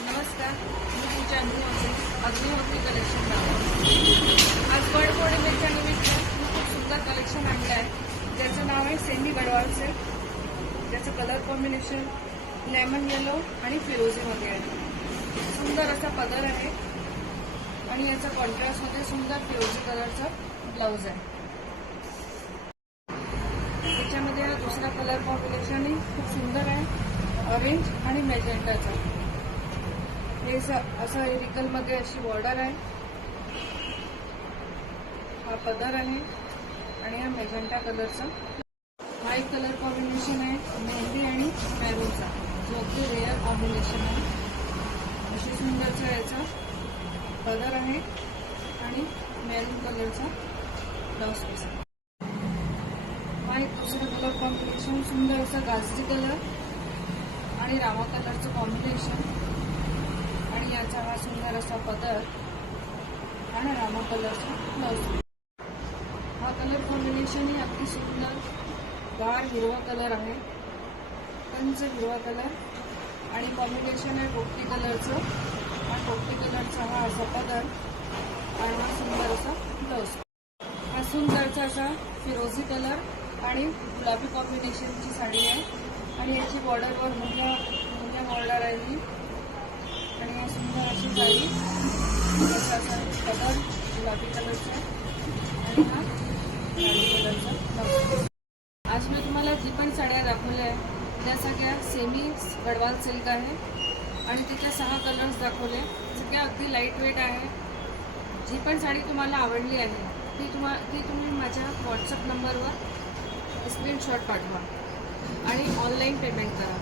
नमस्कार, मी पूजा अग्निहोत्री कलेक्शन नाव. आज वडपौर्णिमेच्या निमित्त मी खूप सुंदर कलेक्शन आणलं आहे, ज्याचं नाव आहे सेमी गडवाल सिल्क. ज्याचं कलर कॉम्बिनेशन लेमन येलो आणि फिरोझीमध्ये आहे. सुंदर असा पदर आहे आणि याचा कॉन्ट्रास्टमध्ये सुंदर फिरोझी कलरचा ब्लाऊज आहे. त्याच्यामध्ये हा दुसरा कलर कॉम्बिनेशनही खूप सुंदर आहे, ऑरेंज आणि मॅजेंटाचा. हे असं रिकलमध्ये अशी बॉर्डर आहे, हा पदर आहे आणि हा मॅजेंटा कलरचा. हा एक कलर कॉम्बिनेशन आहे मेहंदी आणि मॅरूनचा, जो अगदी रेअर कॉम्बिनेशन आहे. अशी सुंदरचा याचा पदर आहे आणि मॅरून कलरचा ब्लाउज पीस. हा एक दुसरा कलर कॉम्बिनेशन सुंदर असा गाजरी कलर आणि रामा कलरचं कॉम्बिनेशन आणि याचा हा सुंदर असा पदर आणि रामा कलरचा ब्लाउज. हा कलर कॉम्बिनेशन ही अगदी सुंदर गार हिरवा कलर आहे, कंच हिरवा कलर आणि कॉम्बिनेशन आहे पोपटी कलरचं. हा पोपटी कलरचा हा असा पदर आणि हा सुंदर असा ब्लाउज. हा सुंदरचा असा फिरोझी कलर आणि गुलाबी कॉम्बिनेशनची साडी आहे आणि याची बॉर्डरवर मुंग्या बॉर्डर आहे ही. आणि या सुंदर अशी साडी असा पदर गुलाबी कलरचा आणि हा राणी कलरचा ब्लाउज. आज मी तुम्हाला जी पण साड्या दाखवल्या आहे त्या सगळ्या सेमी गडवाल सिल्क आहे आणि तिच्या 6 कलर्स दाखवले. सगळ्या अगदी लाईट वेट आहे. जी पण साडी तुम्हाला आवडली आहे ती तुम्ही माझ्या व्हॉट्सअप नंबरवर स्क्रीनशॉट पाठवा आणि ऑनलाईन पेमेंट करा.